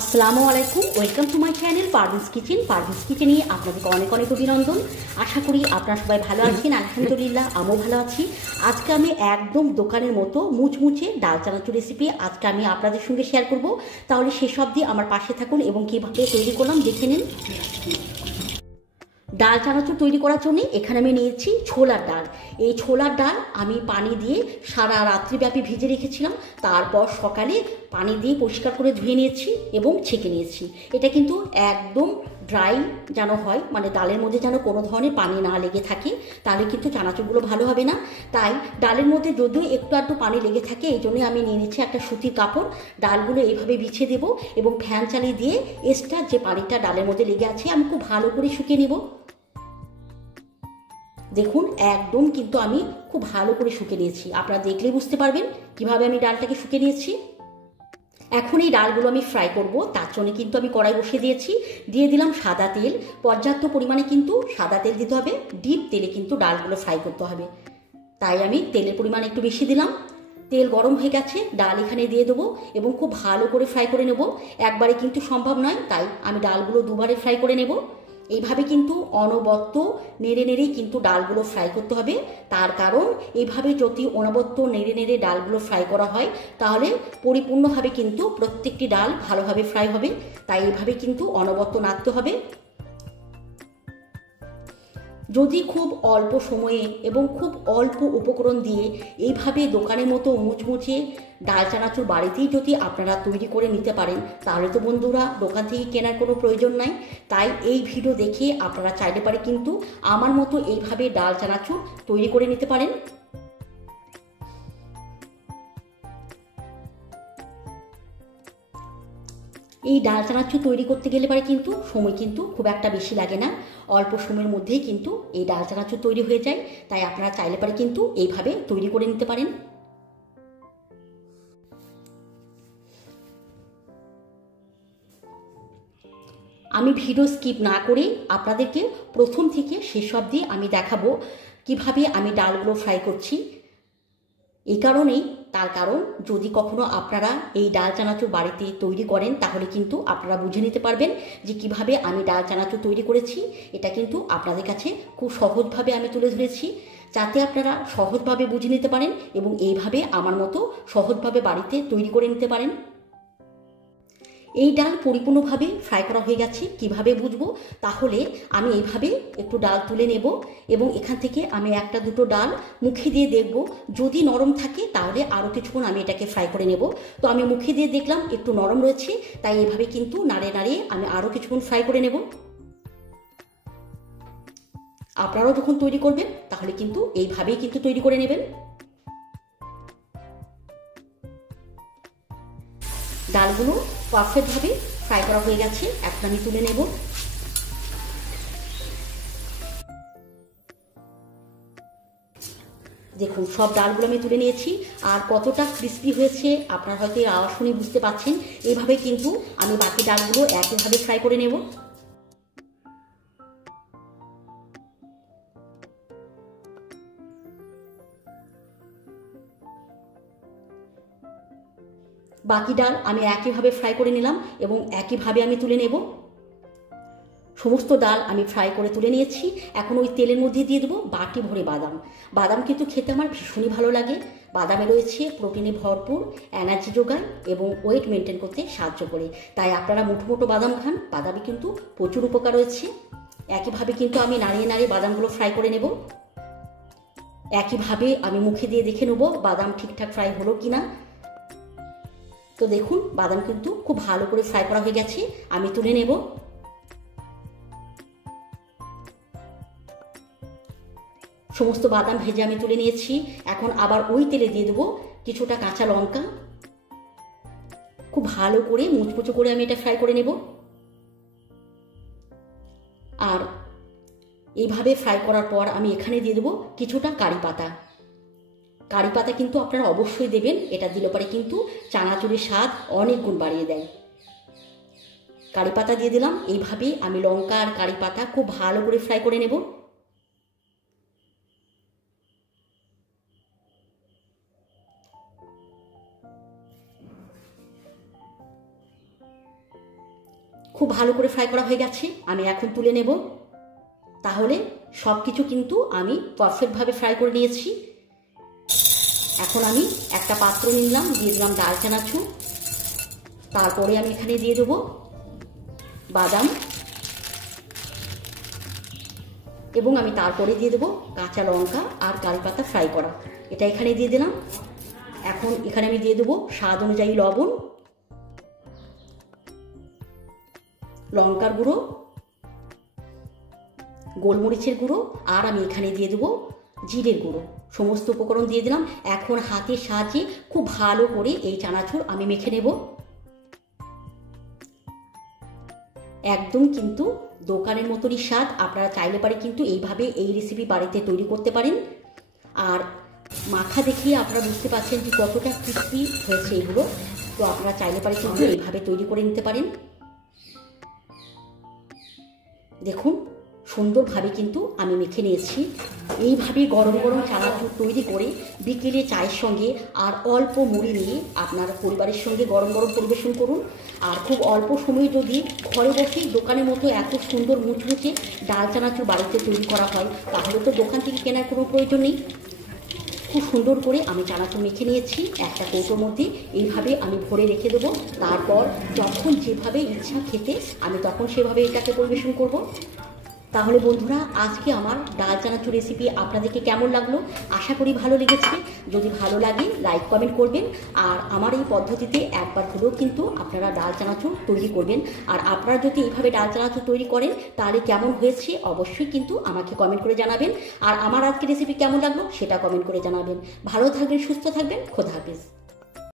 আসসালামু আলাইকুম, welcome to my channel Parveen's kitchen. Parveen's কিচেনে আপনাদেরকে অনেক অনেক অভিনন্দন। আশা করি আপনারা সবাই ভালো আছেন। আলহামদুলিল্লাহ, আমিও ভালো আছি। আজকে আমি একদম দোকানের মতো মুচমুচে ডাল চানাচুর রেসিপি আজকে আমি আপনাদের সঙ্গে শেয়ার করব। তাহলে সেসব দিয়ে আমার পাশে থাকুন এবং কীভাবে তৈরি করলাম দেখে নিন। ডাল চানাচুর তৈরি করার জন্য এখানে আমি নিয়েছি ছোলার ডাল। এই ছোলার ডাল আমি পানি দিয়ে সারা রাত্রিব্যাপী ভিজে রেখেছিলাম। তারপর সকালে পানি দিয়ে পরিষ্কার করে ধুয়ে নিয়েছি এবং ছেঁকে নিয়েছি। এটা কিন্তু একদম ড্রাই যেন হয়, মানে ডালের মধ্যে যেন কোনো ধরনের পানি না লেগে থাকে, তাহলে কিন্তু চানাচুরগুলো ভালো হবে না। তাই ডালের মধ্যে যদিও একটু আধটু পানি লেগে থাকে, এই জন্যই আমি নিয়ে নিচ্ছি একটা সুতির কাপড়। ডালগুলো এইভাবে বিছিয়ে দেবো এবং ফ্যান চালিয়ে দিয়ে এক্সট্রা যে পানিটা ডালের মধ্যে লেগে আছে আমি খুব ভালো করে শুকিয়ে নেব। দেখুন একদম কিন্তু আমি খুব ভালো করে শুকিয়ে নিয়েছি। আপনারা দেখলেই বুঝতে পারবেন কিভাবে আমি ডালটাকে শুকিয়ে নিয়েছি। এখন এই ডালগুলো আমি ফ্রাই করব। তার জন্য কিন্তু আমি কড়াই বসিয়ে দিয়েছি, দিয়ে দিলাম সাদা তেল। পর্যাপ্ত পরিমাণে কিন্তু সাদা তেল দিতে হবে। ডিপ তেলে কিন্তু ডালগুলো ফ্রাই করতে হবে, তাই আমি তেলের পরিমাণ একটু বেশি দিলাম। তেল গরম হয়ে গেছে, ডাল এখানে দিয়ে দেবো এবং খুব ভালো করে ফ্রাই করে নেব। একবারে কিন্তু সম্ভব নয়, তাই আমি ডালগুলো দুবারে ফ্রাই করে নেব। এইভাবে কিন্তু অনবরত নেড়ে নেড়েই কিন্তু ডালগুলো ফ্রাই করতে হবে। তার কারণ এইভাবে যদি অনবরত নেড়ে নেড়ে ডালগুলো ফ্রাই করা হয়, তাহলে পরিপূর্ণভাবে কিন্তু প্রত্যেকটি ডাল ভালোভাবে ফ্রাই হবে। তাই এইভাবে কিন্তু অনবরত নাড়তে হবে। যদি খুব অল্প সময়ে এবং খুব অল্প উপকরণ দিয়ে এইভাবে দোকানের মতো মুচমুচে ডাল চানাচুর বাড়িতেই যদি আপনারা তৈরি করে নিতে পারেন, তাহলে তো বন্ধুরা দোকান থেকে কেনার কোনো প্রয়োজন নাই। তাই এই ভিডিও দেখে আপনারা চাইলে পারে কিন্তু আমার মতো এইভাবে ডাল চানাচুর তৈরি করে নিতে পারেন। এই ডাল চানাচুর তৈরি করতে গেলে পারে কিন্তু সময় কিন্তু খুব একটা বেশি লাগে না, অল্প সময়ের মধ্যেই কিন্তু এই ডাল চানাচুর তৈরি হয়ে যায়। তাই আপনারা চাইলে পারে কিন্তু এইভাবে তৈরি করে নিতে পারেন। আমি ভিডিও স্কিপ না করে আপনাদেরকে প্রথম থেকে শেষ অবধি আমি দেখাবো কিভাবে আমি ডালগুলো ফ্রাই করছি। এই কারণেই, তার কারণ যদি কখনো আপনারা এই ডাল চানাচুর বাড়িতে তৈরি করেন, তাহলে কিন্তু আপনারা বুঝে নিতে পারবেন যে কিভাবে আমি ডাল চানাচুর তৈরি করেছি। এটা কিন্তু আপনাদের কাছে খুব সহজভাবে আমি তুলে ধরেছি, যাতে আপনারা সহজভাবে বুঝে নিতে পারেন এবং এইভাবে আমার মতো সহজভাবে বাড়িতে তৈরি করে নিতে পারেন। এই ডাল পরিপূর্ণভাবে ফ্রাই করা হয়ে গেছে কিভাবে বুঝবো? তাহলে আমি এইভাবে একটু ডাল তুলে নেব এবং এখান থেকে আমি একটা দুটো ডাল মুখে দিয়ে দেখব। যদি নরম থাকে তাহলে আরও কিছুক্ষণ আমি এটাকে ফ্রাই করে নেব। তো আমি মুখে দিয়ে দেখলাম একটু নরম রয়েছে, তাই এইভাবে কিন্তু নাড়িয়ে নাড়িয়ে আমি আরও কিছুক্ষণ ফ্রাই করে নেব। আপনারাও যখন তৈরি করবেন তাহলে কিন্তু এইভাবেই কিন্তু তৈরি করে নেবেন। ডালগুলো পারফেক্টভাবে ফ্রাই করা হয়ে গেছে, এখন আমি তুলে নেব। দেখুন সব ডালগুলো আমি তুলে নিয়েছি, আর কতটা ক্রিস্পি হয়েছে আপনারা হয়তো এই আওয়াজ শুনে বুঝতে পারছেন। এইভাবে কিন্তু আমি বাকি ডালগুলো একইভাবে ফ্রাই করে নেব। বাকি ডাল আমি একইভাবে ফ্রাই করে নিলাম এবং একইভাবে আমি তুলে নেব। সমস্ত ডাল আমি ফ্রাই করে তুলে নিয়েছি। এখন ওই তেলের মধ্যে দিয়ে দেবো বাটি ভরে বাদাম। বাদাম কিন্তু খেতে আমার ভীষণই ভালো লাগে। বাদামে রয়েছে প্রোটিনে ভরপুর, এনার্জি যোগায় এবং ওয়েট মেনটেন করতে সাহায্য করে। তাই আপনারা মুঠো মুঠো বাদাম খান, বাদামে কিন্তু প্রচুর উপকার রয়েছে। একইভাবে কিন্তু আমি নাড়িয়ে নাড়িয়ে বাদামগুলো ফ্রাই করে নেব। একইভাবে আমি মুখে দিয়ে দেখে নেব বাদাম ঠিকঠাক ফ্রাই হলো কিনা। তো দেখুন বাদাম কিন্তু খুব ভালো করে ফ্রাই করা হয়ে গেছে, আমি তুলে নেব। সমস্ত বাদাম ভেজে আমি তুলে নিয়েছি। এখন আবার ওই তেলে দিয়ে দেবো কিছুটা কাঁচা লঙ্কা। খুব ভালো করে মুচমুচো করে আমি এটা ফ্রাই করে নেব। আর এইভাবে ফ্রাই করার পর আমি এখানে দিয়ে দেবো কিছুটা কারি পাতা। কারি পাতা কিন্তু আপনারা অবশ্যই দেবেন, এটা দিলে পরে কিন্তু চানাচুরের স্বাদ অনেক গুণ বাড়িয়ে দেয়। কারি পাতা দিয়ে দিলাম। এইভাবে আমি লঙ্কা আর কারি পাতা খুব ভালো করে ফ্রাই করে নেব। খুব ভালো করে ফ্রাই করা হয়ে গেছে। আমি এখন তুলে নেব। তাহলে সব কিছু কিন্তু আমি পারফেক্টভাবে ফ্রাই করে নিয়েছি। এখন আমি একটা পাত্র নিলাম, দিয়ে দিলাম ডাল চানাচুর। তারপরে আমি এখানে দিয়ে দেবো বাদাম, এবং আমি তারপরে দিয়ে দেবো কাঁচা লঙ্কা আর কারি পাতা ফ্রাই করা, এটা এখানে দিয়ে দিলাম। এখন এখানে আমি দিয়ে দেবো স্বাদ অনুযায়ী লবণ, লঙ্কার গুঁড়ো, গোলমরিচের গুঁড়ো, আর আমি এখানে দিয়ে দেবো জিরের গুঁড়ো। সমস্ত উপকরণ দিয়ে দিলাম। এখন হাতের সাহায্যে খুব ভালো করে এই চানাচুর আমি মেখে নেব। একদম কিন্তু দোকানের মতনই স্বাদ। আপনারা চাইলে পারে কিন্তু এইভাবে এই রেসিপি বাড়িতে তৈরি করতে পারেন। আর মাখা দেখিয়ে আপনারা বুঝতে পারছেন যে কতটা ক্রিস্পি হয়েছে এগুলো। তো আপনারা চাইলে পারে কিন্তু এইভাবে তৈরি করে নিতে পারেন। দেখুন সুন্দরভাবে কিন্তু আমি মেখে নিয়েছি। এইভাবে গরম গরম চানাচুর তৈরি করে বিকেলে চায়ের সঙ্গে আর অল্প মুড়ি নিয়ে আপনার পরিবারের সঙ্গে গরম গরম পরিবেশন করুন। আর খুব অল্প সময়ে যদি ঘরে বসেই দোকানের মতো এত সুন্দর মুচমুচে ডাল চানাচুর বাড়িতে তৈরি করা হয়, তাহলে তো দোকান থেকে কেনার কোনো প্রয়োজন নেই। খুব সুন্দর করে আমি চানাচুর মেখে নিয়েছি। একটা কৌটোর মধ্যে এইভাবে আমি ভরে রেখে দেবো। তারপর যখন যেভাবে ইচ্ছা খেতে আমি তখন সেভাবে এটাকে পরিবেশন করব। তাহলে বন্ধুরা, আজকে আমার ডাল চানাচুর রেসিপি আপনাদেরকে কেমন লাগলো? আশা করি ভালো লেগেছে। যদি ভালো লাগে লাইক কমেন্ট করবেন। আর আমার এই পদ্ধতিতে একবার হলেও কিন্তু আপনারা ডাল চানাচুর তৈরি করবেন। আর আপনারা যদি এইভাবে ডাল চানাচুর তৈরি করেন তাহলে কেমন হয়েছে অবশ্যই কিন্তু আমাকে কমেন্ট করে জানাবেন। আর আমার আজকে রেসিপি কেমন লাগলো সেটা কমেন্ট করে জানাবেন। ভালো থাকবেন, সুস্থ থাকবেন। খোদা হাফেজ।